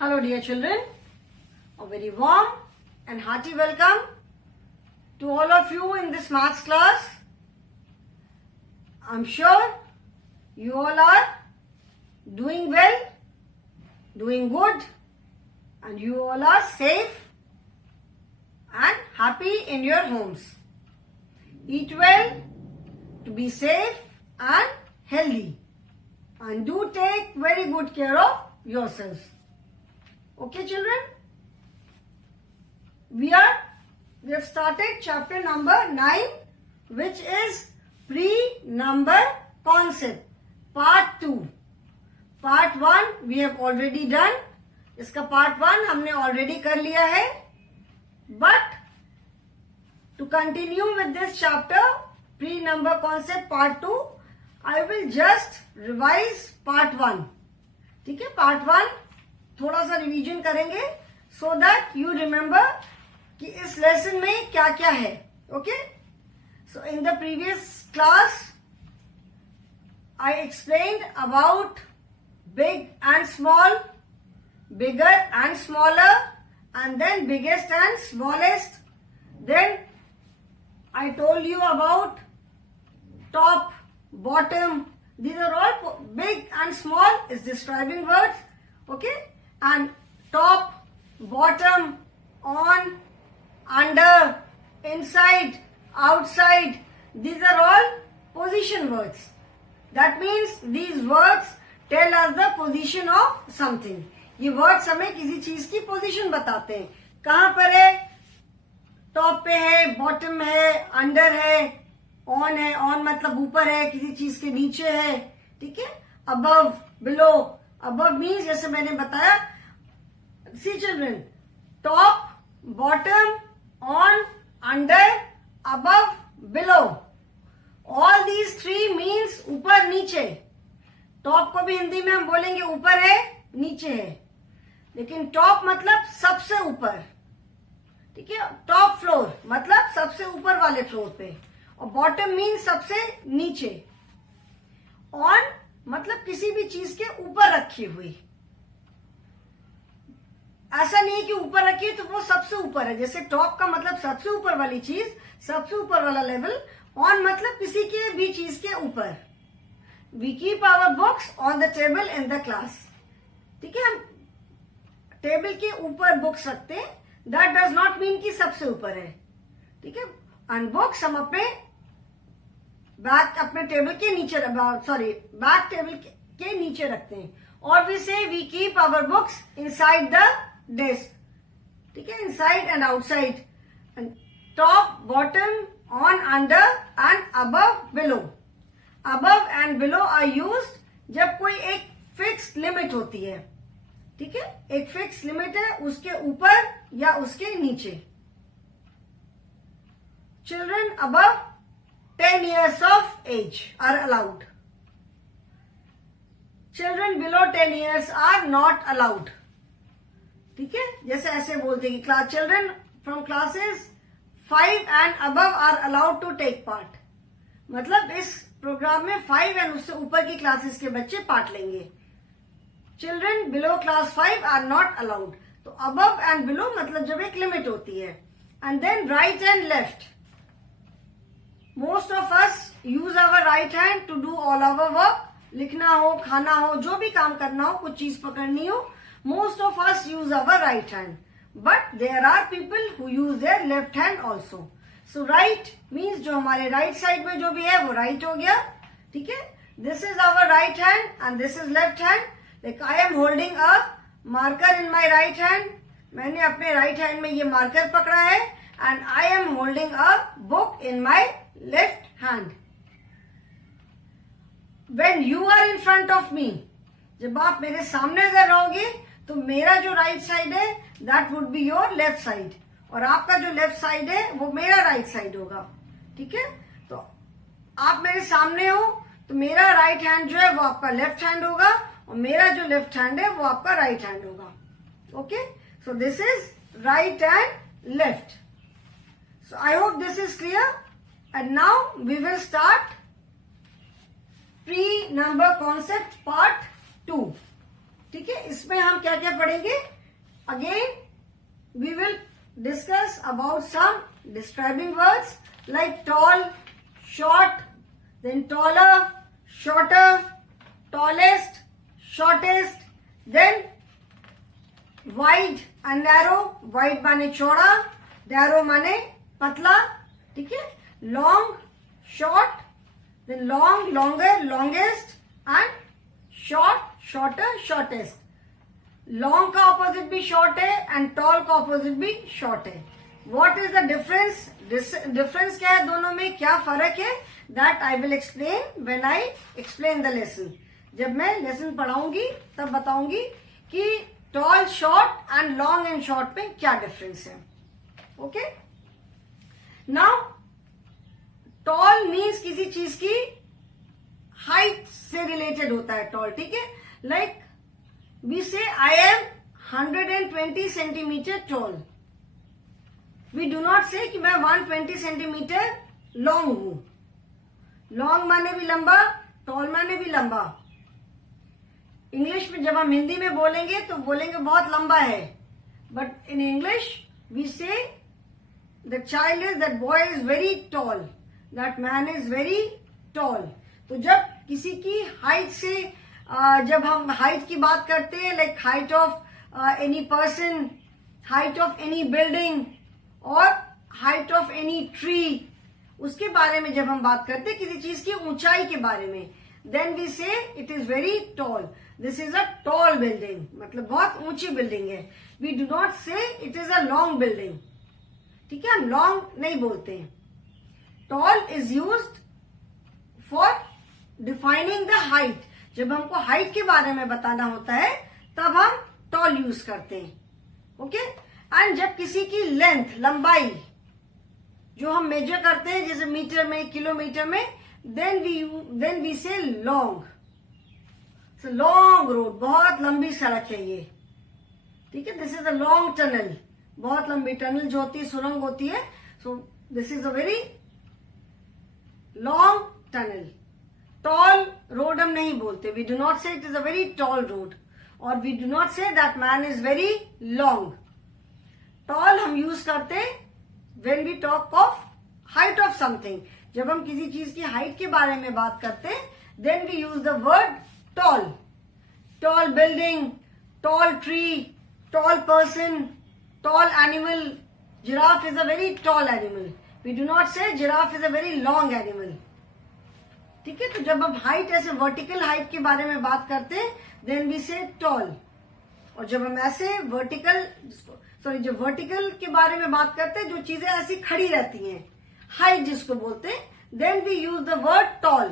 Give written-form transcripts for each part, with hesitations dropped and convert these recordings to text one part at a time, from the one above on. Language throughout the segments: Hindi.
Hello dear children, a very warm and hearty welcome to all of you in this maths class. I'm sure you all are doing well, doing good, and you all are safe and happy in your homes. Eat well to be safe and healthy, and do take very good care of yourselves. Okay children, we have started chapter number 9, which is pre-number concept part 2. Part 1 we have already done. इसका part 1 हमने already कर लिया है. But to continue with this chapter pre-number concept part 2, I will just revise part 1. ठीक है, part 1 थोड़ा सा रिवीजन करेंगे सो दैट यू रिमेम्बर कि इस लेसन में क्या क्या है. Okay, so in the previous class I explained about big and small, bigger and smaller, and then biggest and smallest. Then I told you about top, bottom. These are all big and small is describing words. Okay, and top, bottom, on, under, inside, outside, these are all position words. That means these words tell us the position of something. ये words हमें किसी चीज की position बताते हैं. कहाँ पर है? टॉप पे है, बॉटम है, अंडर है, ऑन है. ऑन मतलब ऊपर है, किसी चीज के नीचे है. ठीक है, अबव, बिलो. अबव मीन्स जैसे मैंने बताया, see children, top, bottom, on, under, above, below. All these 3 means ऊपर नीचे. टॉप को भी हिंदी में हम बोलेंगे ऊपर है, नीचे है. लेकिन टॉप मतलब सबसे ऊपर. ठीक है, टॉप फ्लोर मतलब सबसे ऊपर वाले फ्लोर पे. और बॉटम मीन्स सबसे नीचे. ऑन मतलब किसी भी चीज के ऊपर रखी हुई. ऐसा नहीं है कि ऊपर रखी है तो वो सबसे ऊपर है. जैसे टॉप का मतलब सबसे ऊपर वाली चीज, सबसे ऊपर वाला लेवल. ऑन मतलब किसी के भी चीज के ऊपर. We keep our books on the table in the class. ठीक है, हम टेबल के ऊपर बुक्स रखते हैं. दैट डज नॉट मीन कि सबसे ऊपर है. ठीक है, एंड बुक्स हम अपने अपने टेबल के नीचे, सॉरी बैक टेबल के नीचे रखते हैं. और we say we keep our books inside the desk. ठीक है, inside and outside. Top, bottom, on, under and above, below. Above and below are used जब कोई एक फिक्स लिमिट होती है. ठीक है, एक फिक्स लिमिट है, उसके ऊपर या उसके नीचे. Children above 10 years of age are allowed. Children below 10 years are not allowed. ठीक है, जैसे ऐसे बोलते हैं कि children from classes 5 and above are allowed to take part. मतलब इस प्रोग्राम में 5 एंड उससे ऊपर की क्लासेस के बच्चे पार्ट लेंगे. Children below class 5 are not allowed. तो above and below मतलब जब एक लिमिट होती है. And then right and left. Most of us use our right hand to do all our work. लिखना हो, खाना हो, जो भी काम करना हो, कुछ चीज पकड़नी हो, most of us use our right hand. But there are people who use their left hand also. So right means जो हमारे right side में जो भी है वो right हो गया. ठीक है, this is our right hand and this is left hand. Like I am holding a marker in my right hand. मैंने अपने right hand में ये marker पकड़ा है. And I am holding a book in my left hand. When you are in front of me, जब आप मेरे सामने अगर रहोगे तो मेरा जो राइट साइड है that would be your left side, और आपका जो लेफ्ट साइड है वो मेरा राइट साइड होगा. ठीक है, तो आप मेरे सामने हो तो मेरा राइट हैंड जो है वो आपका लेफ्ट हैंड होगा, और मेरा जो लेफ्ट हैंड है वो आपका राइट हैंड होगा. Okay, so this is right and left. So I hope this is clear, and now we will start pre-number concept part 2. ठीक है, इस इसमें हम क्या क्या पढ़ेंगे? Again we will discuss about some describing words like tall, short, then taller, shorter, tallest, shortest, then wide and narrow. Wide माने चौड़ा, नैरो माने पतला. ठीक है. Long, short, then long, longer, longest and short, shorter, shortest. Long का ऑपोजिट भी शॉर्ट है एंड टॉल का ऑपोजिट भी शॉर्ट है. What is the difference? Difference क्या है दोनों में, क्या फर्क है? That I will explain when I explain the lesson. जब मैं लेसन पढ़ाऊंगी तब बताऊंगी कि tall, short and long and short में क्या डिफरेंस है. ओके. नाउ टॉल मीन्स किसी चीज की हाइट से रिलेटेड होता है टॉल. ठीक है. Like we say I am 120 centimetre tall. We do not say कि मैं 120 सेंटीमीटर लॉन्ग हूं. लॉन्ग माने भी लंबा, टॉल माने भी लंबा. इंग्लिश में जब हम हिंदी में बोलेंगे तो बोलेंगे बहुत लंबा है. बट इन इंग्लिश वी से the child is, that boy is very toll, that man is very tall. तो जब किसी की हाइट से जब हम हाइट की बात करते हैं, like height of any person, height of any building और हाइट ऑफ एनी ट्री, उसके बारे में जब हम बात करते हैं किसी चीज की ऊंचाई के बारे में, देन वी से it is very toll. This is a tall building, मतलब बहुत ऊंची बिल्डिंग है. We do not say it is a long building. ठीक है. हम लॉन्ग नहीं बोलते हैं. Tall is used for defining the height. जब हमको हाइट के बारे में बताना होता है तब हम टॉल यूज करते हैं. ओके. एंड जब किसी की लेंथ, लंबाई जो हम मेजर करते हैं जैसे मीटर में, किलोमीटर में, then we say long. So long road, बहुत लंबी सड़क है ये. ठीक है. This is a long tunnel. बहुत लंबी टनल जो होती है, सुरंग होती है. So this is a very long tunnel. Tall road हम नहीं बोलते. We do not say it is a very tall road और we do not say that man is very long. Tall हम यूज करते when we talk of height of something. जब हम किसी चीज की हाइट के बारे में बात करते हैं then we use the word tall. Tall building, tall tree, tall person, tall animal. Giraffe is a very tall animal. We do not say giraffe is a very long animal. ठीक है. तो जब हम हाइट, ऐसे वर्टिकल हाइट के बारे में बात करते हैं देन वी से टॉल. और जब हम ऐसे जो वर्टिकल के बारे में बात करते हैं, जो चीजें ऐसी खड़ी रहती हैं, हाइट जिसको बोलते हैं, then we use the word tall.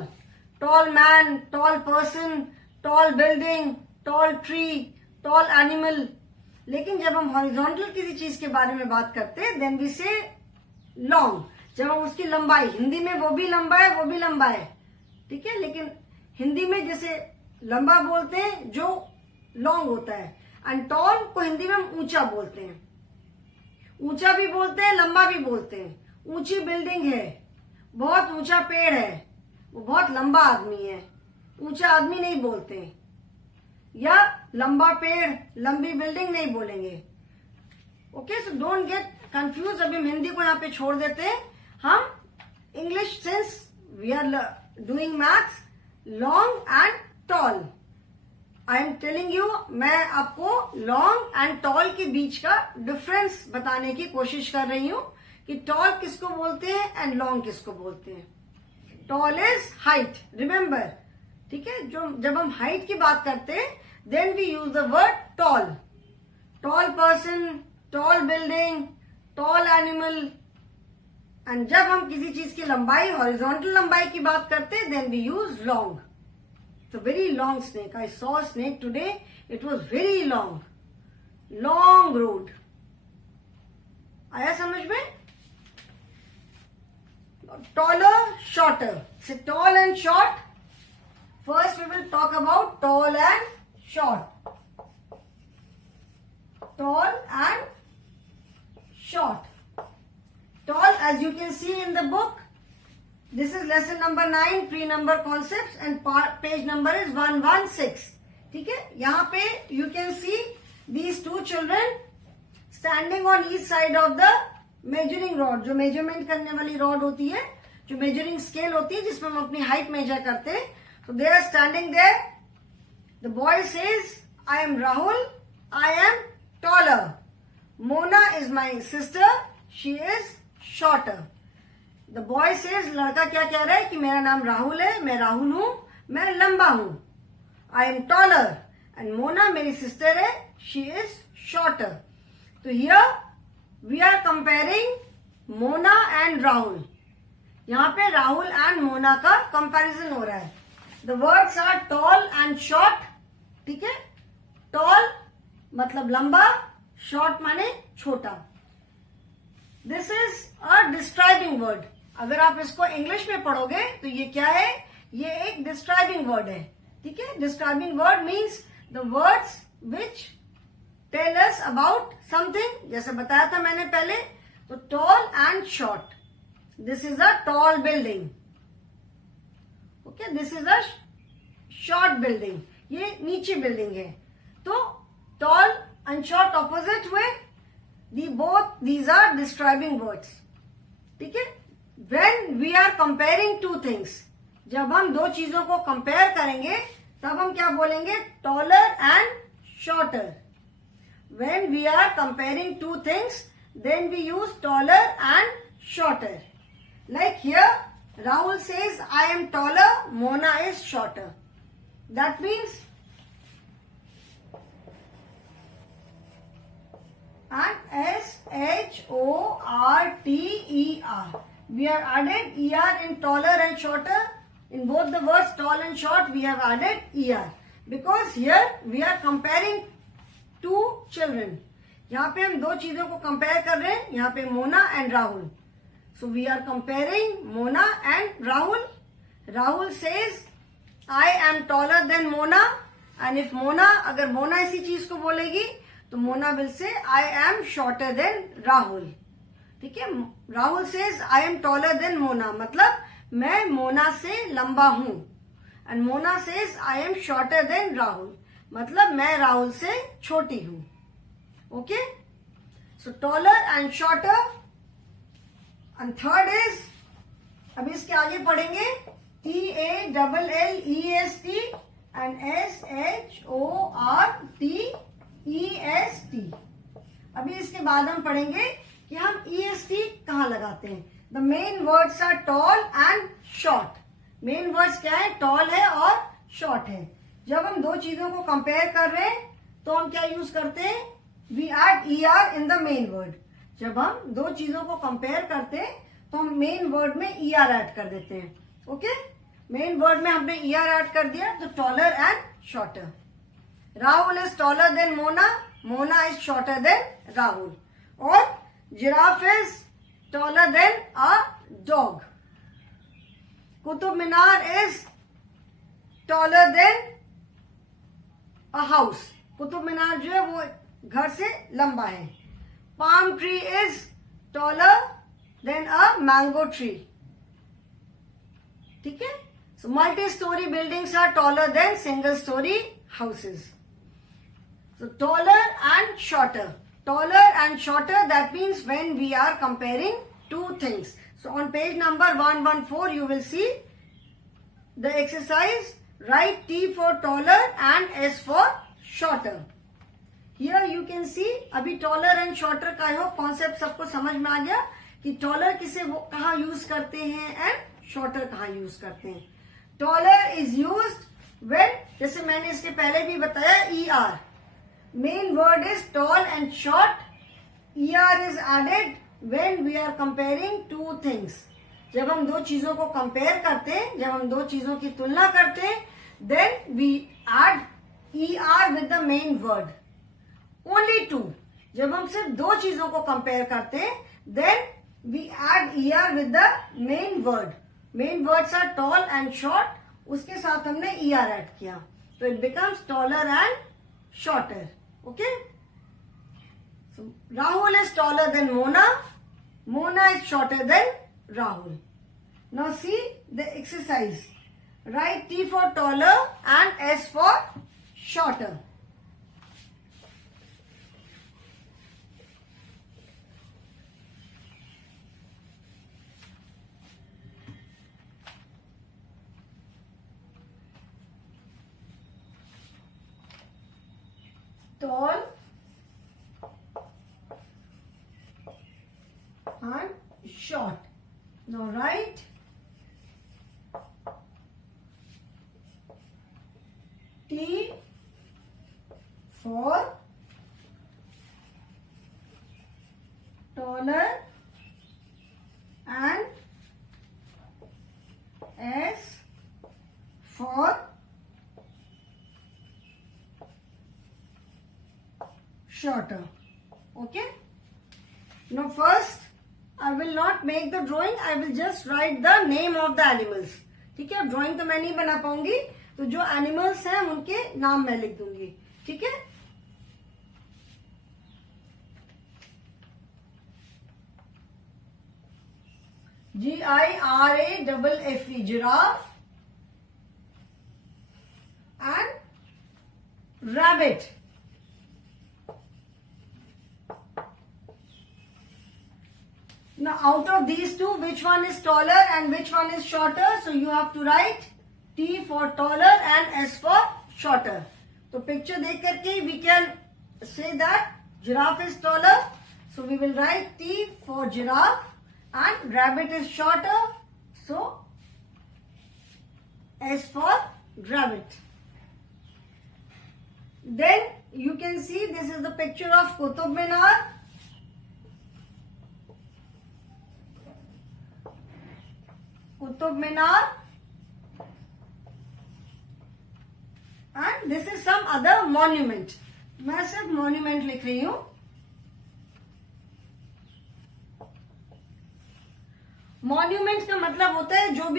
Tall man, tall person, tall building, tall tree, tall animal. लेकिन जब हम हॉरिजॉन्टल किसी चीज के बारे में बात करते हैं देन वी से लॉन्ग. जब हम उसकी लंबाई, हिंदी में वो भी लंबा है, वो भी लंबा है. ठीक है. लेकिन हिंदी में जैसे लंबा बोलते हैं जो लॉन्ग होता है, एंड टॉल को हिंदी में हम ऊंचा बोलते हैं. ऊंचा भी बोलते हैं, लंबा भी बोलते हैं. ऊंची बिल्डिंग है, बहुत ऊंचा पेड़ है, वो बहुत लंबा आदमी है. ऊंचा आदमी नहीं बोलते. या लंबा पेड़, लंबी बिल्डिंग नहीं बोलेंगे. Okay. So don't get confuse. अभी हम हिंदी को यहाँ पे छोड़ देते हैं. हम English, since we are doing maths, long and tall, I am telling you, मैं आपको लॉन्ग एंड टॉल के बीच का डिफरेंस बताने की कोशिश कर रही हूं कि टॉल किसको बोलते हैं एंड लॉन्ग किसको बोलते हैं. Tall is height, remember. ठीक है. जो जब हम हाइट की बात करते हैं then we use the word tall. Tall person, tall building, tall animal. And जब हम किसी चीज की लंबाई, हॉरिजॉन्टल लंबाई की बात करते हैं then we use long. It's a very long snake. I saw a snake today. It was very long. Long road. आया समझ में? Taller, shorter. So tall and short. First we will talk about tall and short. Tall and short. Tall, as you can see in the book, this is lesson number 9, pre-number concepts, and page number is 116. ठीक है, यहाँ पे you can see these two children standing on each side of the measuring rod, जो मेजरमेंट करने वाली रॉड होती है, जो मेजरिंग स्केल होती है जिसमें हम अपनी हाइट मेजर करते हैं. तो they are standing there. The boy says I am Rahul, I am taller. Mona is my sister, she is shorter. The boy says, लड़का क्या कह रहा है कि मेरा नाम राहुल है, मैं राहुल हूं, मैं लंबा हूं. I am taller. And Mona मेरी सिस्टर है, शी इज शॉर्टर. तो here we are comparing Mona and Rahul. यहां पे राहुल एंड मोना का कंपैरिजन हो रहा है. The words are tall and short. ठीक है, टॉल मतलब लंबा, शॉर्ट माने छोटा. This is a describing word. अगर आप इसको इंग्लिश में पढ़ोगे तो ये क्या है, ये एक डिस्क्राइबिंग वर्ड है. ठीक है, describing word means the words which tell us about something. जैसे बताया था मैंने पहले, तो tall and short. This is a tall building. Okay, this is a short building. ये नीचे बिल्डिंग है. तो टॉल एंड शॉर्ट ऑपोजिट हुए. Both these are describing words. ठीक है, when we are comparing two things, जब हम दो चीजों को कंपेयर करेंगे तब हम क्या बोलेंगे, taller and shorter. When we are comparing two things, then we use taller and shorter. Like here, Rahul says, I am taller, Mona is shorter. That means, and S-H-O-R-T-E-R. We have added ER in taller and shorter. In both the words tall and short, we have added ER. Because here, we are comparing two children. यहाँ पे हम दो चीजों को कंपेयर कर रहे हैं. यहाँ पे Mona and Rahul. So we are comparing Mona and Rahul. Rahul says I am taller than Mona. And if Mona, अगर मोना इसी चीज को बोलेगी तो Mona will say I M shorter than Rahul. ठीक है, Rahul says I am taller than Mona, मतलब मैं मोना से लंबा हूं. And Mona says I M shorter than Rahul, मतलब मैं राहुल से छोटी हूं. Okay, so taller and shorter. And third is, अभी इसके आगे पढ़ेंगे TALLEST एंड SHORTEST. अभी इसके बाद हम पढ़ेंगे कि हम EST कहां लगाते हैं. The main words are tall and short. Main words क्या है, टॉल है और शॉर्ट है. जब हम दो चीजों को कंपेयर कर रहे हैं तो हम क्या यूज करते हैं, we add ER in the main word. जब हम दो चीजों को कंपेयर करते हैं तो हम मेन वर्ड में ER ऐड कर देते हैं. ओके, मेन वर्ड में हमने ER ऐड कर दिया, तो taller and shorter. Rahul is taller than Mona, Mona is shorter than Rahul. और giraffe is taller than a dog. Qutub Minar is taller than a house. Qutub Minar जो है वो घर से लंबा है. Palm tree is taller than a mango tree. ठीक है, so multi storey buildings are taller than single storey houses. So taller and shorter. Taller and shorter, that means when we are comparing two things. So on page number 114 you will see the exercise. Write T for taller and S for shorter. Here you can see, अभी taller and shorter का हो कॉन्सेप्ट सबको समझ में आ गया कि taller किसे कहाँ यूज करते हैं and shorter कहाँ यूज करते हैं. Taller is used when, जैसे मैंने इसके पहले भी बताया, ER. Main word is tall and short. ER is added when we are comparing two things. जब हम दो चीजों को कंपेयर करते हैं, जब हम दो चीजों की तुलना करते हैं, then we add ER with the main word. Only two. जब हम सिर्फ दो चीजों को कंपेयर करते हैं, then we add ER with the main word. Main words are tall and short. उसके साथ हमने ER ऐड किया, तो it becomes taller and shorter. Okay? So Rahul is taller than Mona. Mona is shorter than Rahul. Now see the exercise. Write T for taller and S for shorter. Tall and short. Now write T for taller and S for shorter. Okay. Now first I will not make the drawing, I will just write the name of the animals. ठीक है, ड्राइंग तो मैं नहीं बना पाऊंगी, तो जो एनिमल्स हैं उनके नाम मैं लिख दूंगी. ठीक है. GIRAFFE giraffe and rabbit. Now out of these two, which one is taller and which one is shorter? So you have to write T for taller and S for shorter. So picture देख करके we can say that giraffe is taller. So we will write T for giraffe and rabbit is shorter. So S for rabbit. Then you can see this is the picture of Qutub Minar. Qutub Minar, and this is some other monument. मैं सिर्फ monument लिख रही हूं. Monument का मतलब होता है जो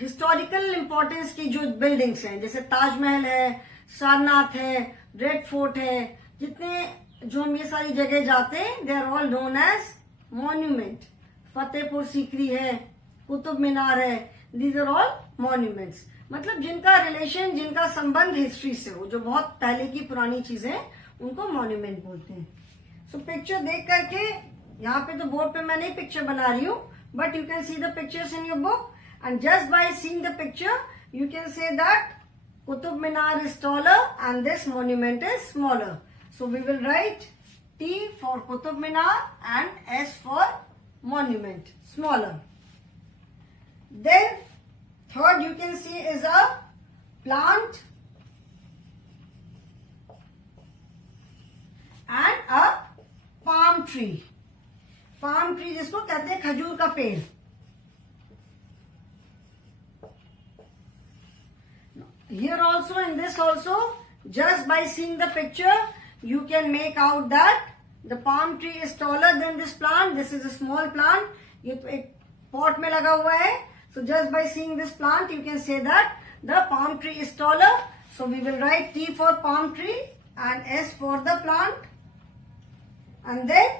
हिस्टोरिकल इंपॉर्टेंस की जो बिल्डिंग्स हैं, जैसे ताजमहल है, सारनाथ है, रेड फोर्ट है, जितने जो हम ये सारी जगह जाते हैं, they are all known as monument. Fatehpur Sikri है, कुतुब मीनार है, दीज आर ऑल मॉन्यूमेंट्स. मतलब जिनका रिलेशन, जिनका संबंध हिस्ट्री से हो, जो बहुत पहले की पुरानी चीजें, उनको मॉन्यूमेंट बोलते हैं. सो पिक्चर देख करके, यहाँ पे तो बोर्ड पे मैं नहीं पिक्चर बना रही हूँ, but you can see the pictures in your book and just by seeing the picture you can say that Qutub Minar is taller and this monument is smaller. So we will write T for Qutub Minar and S for monument, smaller. Then third you can see is a plant and a palm tree. Palm tree जिसको कहते हैं खजूर का पेड़. Here also, in this also, just by seeing the picture you can make out that the palm tree is taller than this plant. This is a small plant. ये एक pot में लगा हुआ है. So just by seeing this plant, you can say that the palm tree is taller. So we will write T for palm tree and S for the plant. And then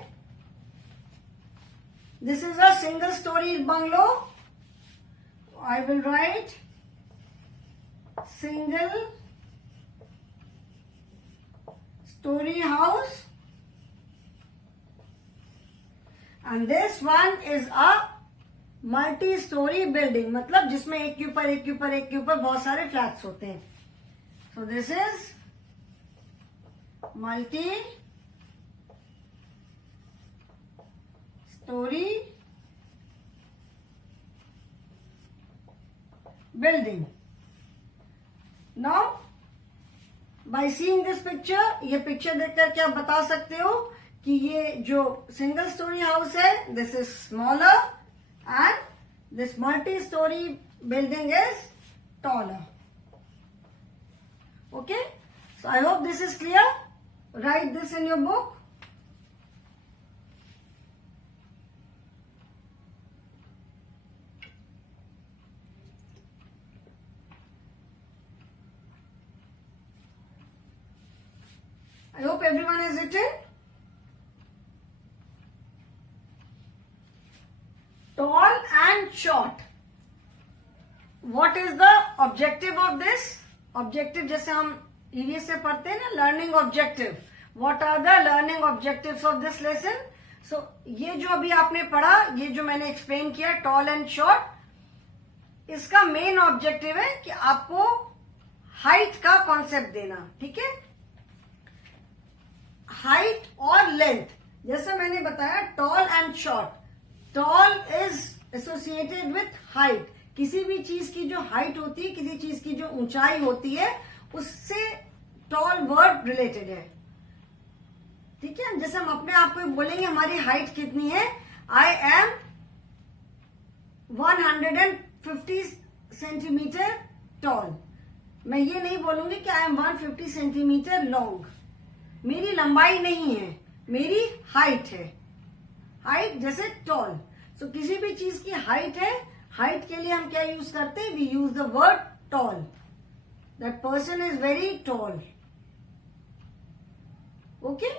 this is a single story bungalow. I will write single story house. And this one is a multi storey building, मतलब जिसमें एक के ऊपर एक के ऊपर एक के ऊपर बहुत सारे फ्लैट्स होते हैं. सो this is multi storey building. Now by seeing this picture, ये पिक्चर देखकर क्या आप बता सकते हो कि ये जो सिंगल स्टोरी हाउस है, this is smaller and this multi-story building is taller. Okay, so I hope this is clear. Write this in your book. I hope everyone has written. Tall and short. What is the objective of this? Objective जैसे हम ईवीएस से पढ़ते हैं ना, learning objective. What are the learning objectives of this lesson? So ये जो अभी आपने पढ़ा, ये जो मैंने एक्सप्लेन किया टॉल एंड शॉर्ट, इसका मेन ऑब्जेक्टिव है कि आपको हाइट का कॉन्सेप्ट देना. ठीक है, हाइट और लेंथ. जैसे मैंने बताया toll and short. Tall is associated with height. किसी भी चीज की जो हाइट होती है, किसी चीज की जो ऊंचाई होती है, उससे टॉल वर्ड रिलेटेड है. ठीक है, जैसे हम अपने आप को बोलेंगे हमारी हाइट कितनी है, आई एम 150 सेंटीमीटर टॉल. मैं ये नहीं बोलूंगी कि आई एम 150 सेंटीमीटर लॉन्ग. मेरी लंबाई नहीं है, मेरी हाइट है. हाइट जैसे टॉल. सो किसी भी चीज की हाइट है, हाइट के लिए हम क्या यूज करते हैं? We use the word tall. That person is very tall. Okay,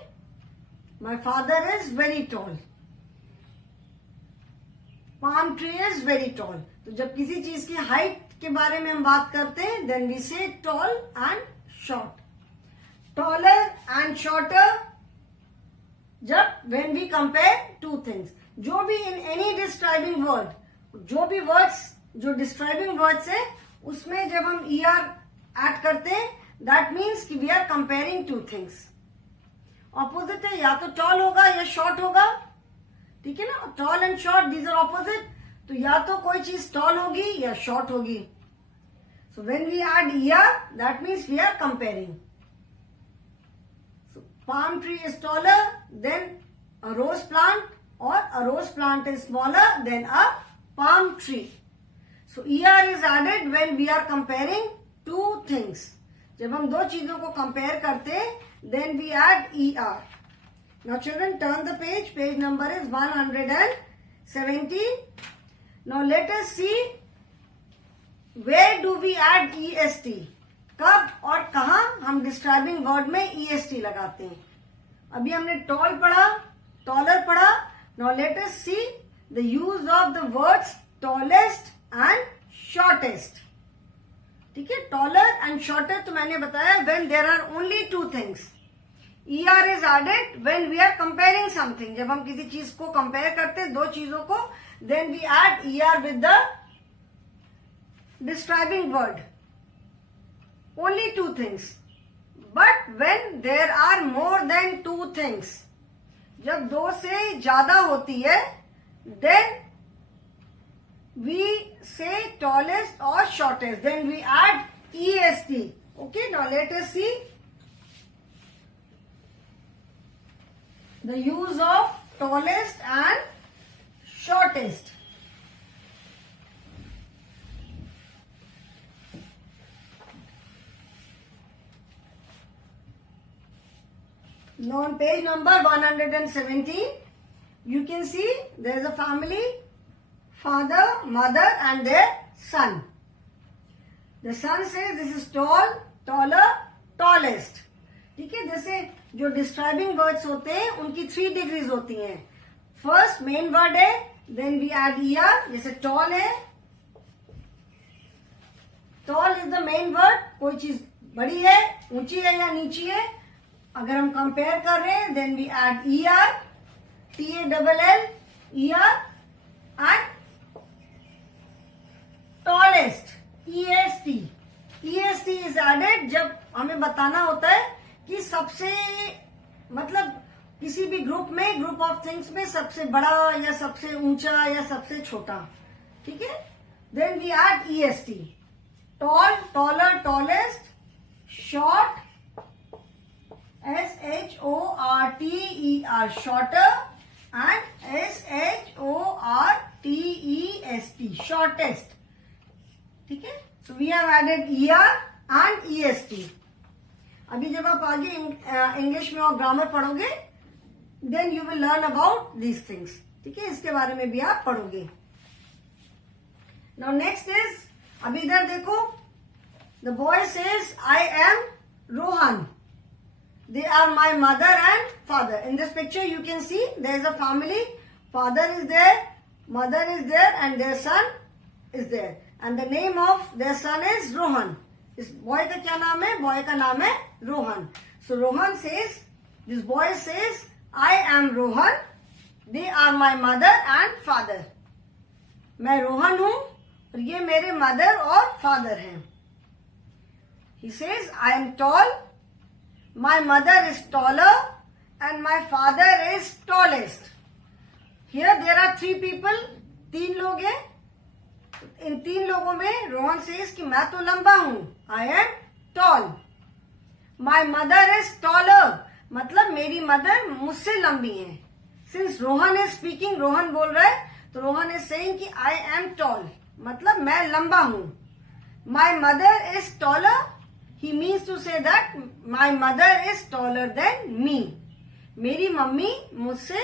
my father is very tall. Palm tree is very tall. तो जब किसी चीज की हाइट के बारे में हम बात करते हैं, then we say tall and short. Taller and shorter, जब when we compare two things, जो भी इन एनी डिस्क्राइबिंग वर्ड, जो भी वर्ड्स जो डिस्क्राइबिंग वर्ड्स है, उसमें जब हम ईआर ऐड करते हैं, दैट मीन्स कि we are comparing two things. Opposite है, या तो टॉल होगा या शॉर्ट होगा. ठीक है ना, tall and short these are opposite. तो या तो कोई चीज टॉल होगी या शॉर्ट होगी. So when we add ER, that means we are comparing. Palm tree is taller than a rose plant, or a rose plant is smaller than a palm tree. So ER is added when we are comparing two things. जब हम दो चीजों को compare करते हैं, then we add ER. Now children, turn the page. Page number is 117. Now let us see where do we add EST. कब और कहा हम डिस्क्राइबिंग वर्ड में EST लगाते हैं. अभी हमने टॉल पढ़ा, टॉलर पढ़ा. Now let us see the use of the words tallest and shortest. ठीक है, टॉलर एंड शॉर्टर तो मैंने बताया when there are only two things. ER is added when we are comparing something. जब हम किसी चीज को कंपेयर करते हैं, दो चीजों को, then we add ER with the describing word. Only two things. But when there are more than two things, जब दो से ज्यादा होती है, then we say tallest or shortest. Then we add EST. Okay, now let us see the use of tallest and shortest. Now on page number 117, you can see there is a family, father, mother and their son. The son says this is tall, taller, tallest. ठीक है, जैसे जो डिस्क्राइबिंग वर्ड्स होते हैं उनकी 3 डिग्रीज होती हैं. फर्स्ट मेन वर्ड है, देन वी ऐड ER. जैसे टॉल है, tall is the main word. कोई चीज बड़ी है, ऊंची है या नीची है. अगर हम कंपेयर कर रहे हैं, then we add ER, TALL, ER and tallest EST. EST is added जब हमें बताना होता है कि सबसे, मतलब किसी भी ग्रुप में, ग्रुप ऑफ थिंग्स में सबसे बड़ा या सबसे ऊंचा या सबसे छोटा. ठीक है, then we add EST. Tall, taller, tallest. Short, SHORTER, shorter, and SHORTEST, shortest. ठीक है, so we have added ER and EST. अभी जब आप आगे इंग्लिश में और ग्रामर पढ़ोगे, then you will learn about these things. ठीक है, इसके बारे में भी आप पढ़ोगे. Now next is, अभी इधर देखो, the boy says I am Rohan. They are my mother and father. In this picture you can see there is a family. Father is there, mother is there and their son is there. And the name of their son is Rohan. इस बॉय का क्या नाम है? बॉय का नाम है Rohan. So Rohan says, this boy says, I am Rohan, they are my mother and father. मैं रोहन हूं और ये मेरे मदर और फादर हैं. He says, I am tall, my mother is taller and my father is tallest. Here there are 3 people, 3 लोग हैं. इन 3 लोगों में रोहन सेज कि मैं तो लंबा हूं, I am tall. My mother is taller, मतलब मेरी मदर मुझसे लंबी है. Since Rohan is speaking, Rohan बोल रहा है, तो रोहन is saying कि I am tall, मतलब मैं लंबा हूं. My mother is taller, he means to say that my mother is taller than me. मेरी मम्मी मुझसे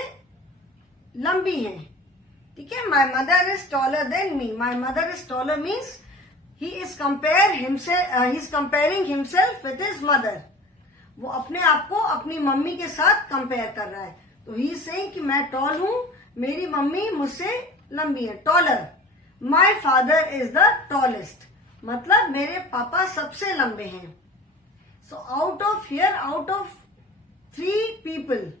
लंबी है. ठीक है. My mother is taller than me. My mother is taller means he is comparing himself with his mother. वो अपने आप को अपनी मम्मी के साथ कंपेयर कर रहा है. तो ही इज सेइंग कि मैं टॉल हूं, मेरी मम्मी मुझसे लंबी है, taller. My father is the tallest, मतलब मेरे पापा सबसे लंबे हैं. सो आउट ऑफ 3 पीपल,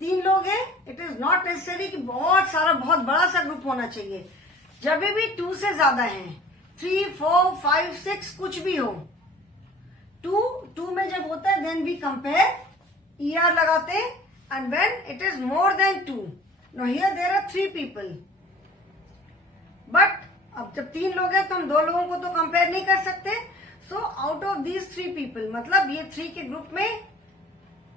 3 लोग हैं. इट इज नॉट नेसेसरी कि बहुत बड़ा सा ग्रुप होना चाहिए. जब भी 2 से ज्यादा हैं, 3, 4, 5, 6 कुछ भी हो, 2 में जब होता है देन वी कंपेयर, ER लगाते हैं. And when it is more than 2, no here there are 3 people. But अब जब 3 लोग हैं तो हम 2 लोगों को तो कंपेयर नहीं कर सकते. So out of these 3 people, मतलब ये 3 के ग्रुप में,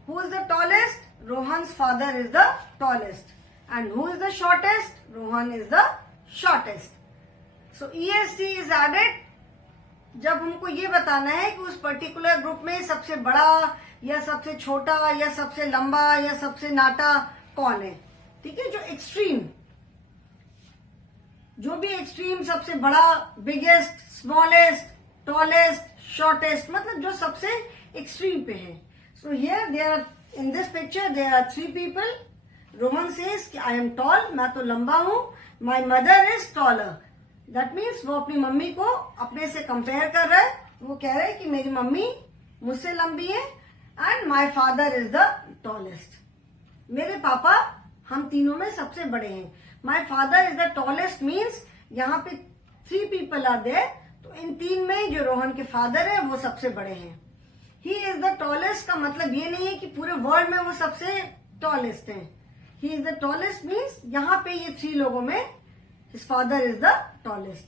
who is the tallest? Rohan's father is the tallest. And who is the shortest? Rohan is the shortest. So EST is added जब हमको ये बताना है कि उस पर्टिकुलर ग्रुप में सबसे बड़ा या सबसे छोटा या सबसे लंबा या सबसे नाटा कौन है. ठीक है. जो एक्सट्रीम, जो भी एक्सट्रीम, सबसे बड़ा, बिगेस्ट, स्मॉलेस्ट, टॉलेस्ट, शॉर्टेस्ट, मतलब जो सबसे एक्सट्रीम पे है. So here there are, in this picture there are 3 people. Rohan says कि आई एम टॉल, मैं तो लंबा हूं. My mother is taller, that means वो अपनी मम्मी को अपने से कंपेयर कर रहा है. वो कह रहा है कि मेरी मम्मी मुझसे लंबी है. And my father is the tallest, मेरे पापा हम तीनों में सबसे बड़े हैं. माई father is the tallest means यहाँ पे 3 पीपल आर देयर, तो इन 3 में जो रोहन के फादर है वो सबसे बड़े हैं. ही इज द टॉलेस्ट का मतलब ये नहीं है कि पूरे वर्ल्ड में वो सबसे टॉलेस्ट हैं. He is the tallest means यहाँ पे ये 3 लोगों में his father is the tallest.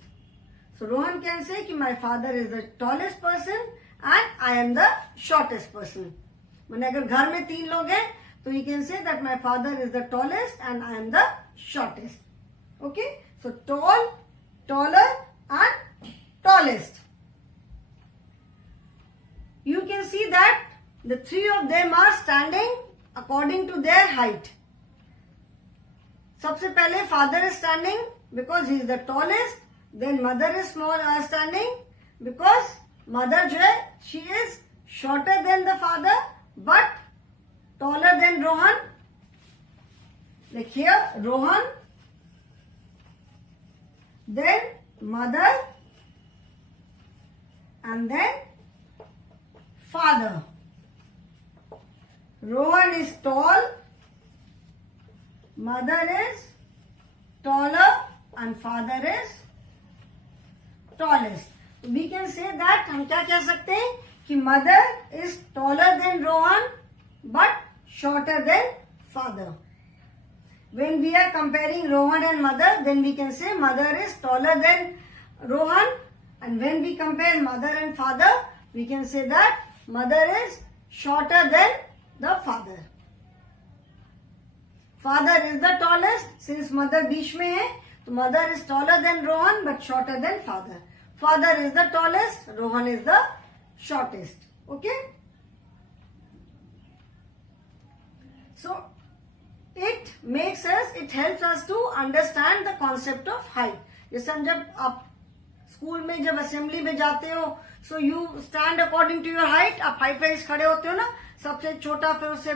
So Rohan can say कि my father is the tallest person and I am the shortest person. मैंने अगर घर में 3 लोग हैं तो he can say that my father is the tallest and I am the shortest. Okay? So tall, taller and tallest. You can see that the 3 of them are standing according to their height. सबसे पहले father is standing because he is the tallest. Then mother is standing because mother जो है she is shorter than the father but taller than Rohan. Like here Rohan, then mother and then father. Rohan is tall, mother is taller and father is tallest. We can say that, हम क्या कह सकते हैं कि mother is taller than Rohan but shorter than father. When we are comparing Rohan and mother, then we can say mother is taller than Rohan, and when we compare mother and father, we can say that mother is shorter than the father. Father is the tallest, since mother बीच में है, तो mother is taller than Rohan but shorter than father. Father is the tallest, Rohan is the shortest. Okay? So it helps us to understand the concept of height. जैसे हम जब आप स्कूल में जब असेंबली में जाते हो, so you stand according to your height. आप हाइट वाइज खड़े होते हो ना, सबसे छोटा फिर उससे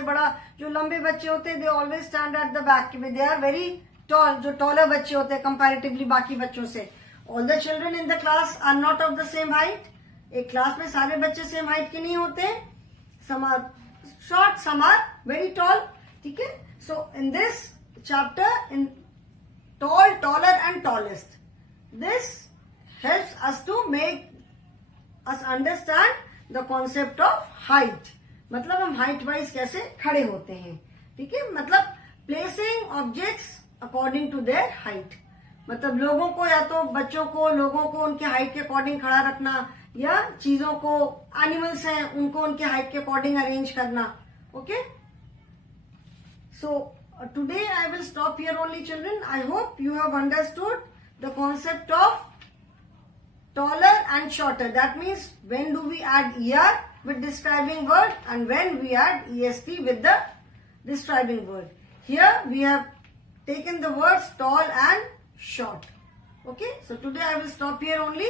बड़ा. जो लंबे बच्चे होते हैं, they always stand at the back. They are very tall. जो टॉलर बच्चे होते हैं comparatively बाकी बच्चों से. All the children in the class are not of the same height. एक क्लास में सारे बच्चे सेम हाइट के नहीं होते, some are short, some are very tall, ठीक है. So in this chapter, in tall, taller and tallest, this helps us to make us understand the concept of height. मतलब हम हाइट वाइज कैसे खड़े होते हैं, ठीक है. मतलब placing objects according to their height. मतलब लोगों को, या तो बच्चों को, लोगों को उनके हाइट के अकॉर्डिंग खड़ा रखना, या चीजों को, एनिमल्स हैं उनको उनके हाइट के अकॉर्डिंग अरेंज करना. Okay. So today I will stop here only children. I hope you have understood the concept of taller and shorter. That means when do we add er with describing word and when we add est with the describing word. Here we have taken the words tall and short. Okay, so today I will stop here only.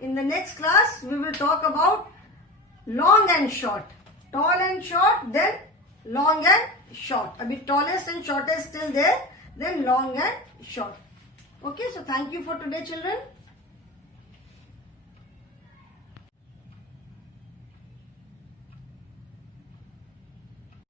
In the next class we will talk about long and short. Tall and short, then long and short. Abhi tallest and shortest still there, then long and short. Okay, so thank you for today children.